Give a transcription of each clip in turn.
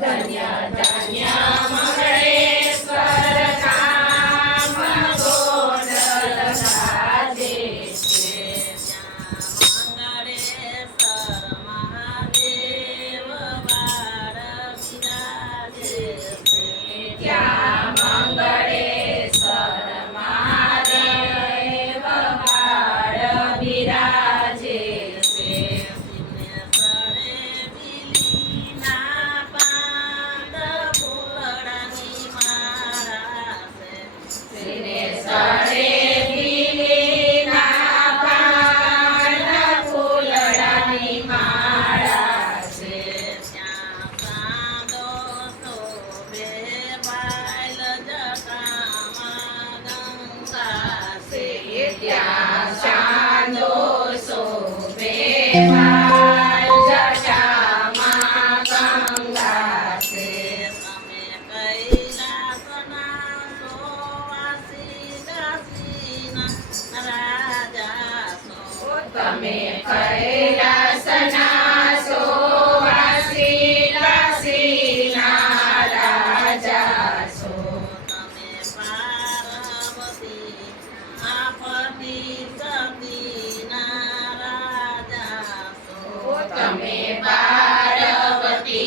ધન્ય ધન્ય મંગળેશ્વર ધામ ગોંડલ ગાજે છે. મંગળેશ્વર મહાદેવ વાડ બિરાજે છે. ત્યાં મંગળેશ્વર મહાદેવ વાડ બિરાજે છે. સિંહને સળે બીલીના પાન ફૂલડાની માળા છે. ત્યાં સાંદો શોભે બાલ જટામાં ગંગા છે. ત્યાં ચાંદો શોભે બાલ જટામાં ગંગા છે. તમે કૈલાસના સોવાસી કાશીના રાજા છો. તમે કૈલાસના સોવાસી કાશીના રાજા છો. તમે પાર્વતી આપતિ સતીના રાજા છો. તમે પાર્વતીના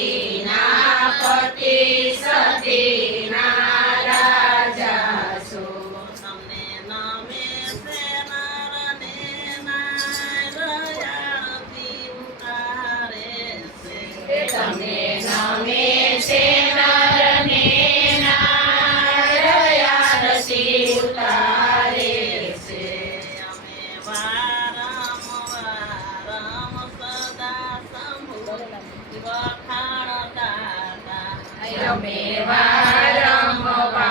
પતિ સતીના રાજા છો. તમને નમે છે નર ને નાર આરતી ઉતારે છે. તમે નમે છે નર ને નાર આરતી ઉતારે છે. અમે વારંવાર સદા શંભુ વખાણતા હતા. અમે વારંવાર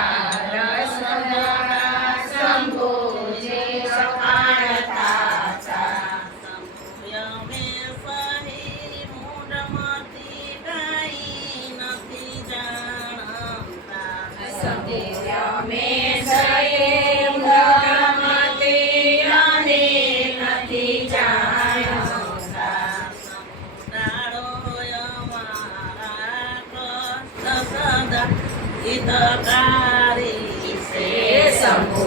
સદા શંભુજી વખાણતા હતા. અમે સહી મૂઢમતી કાંઈ નથી જાણતા. અમે સયે મૂઢમતી અને નથી જાણતા. સમુદારો અમારા કષ્ટ સદા હિતકારી છે. શંભુ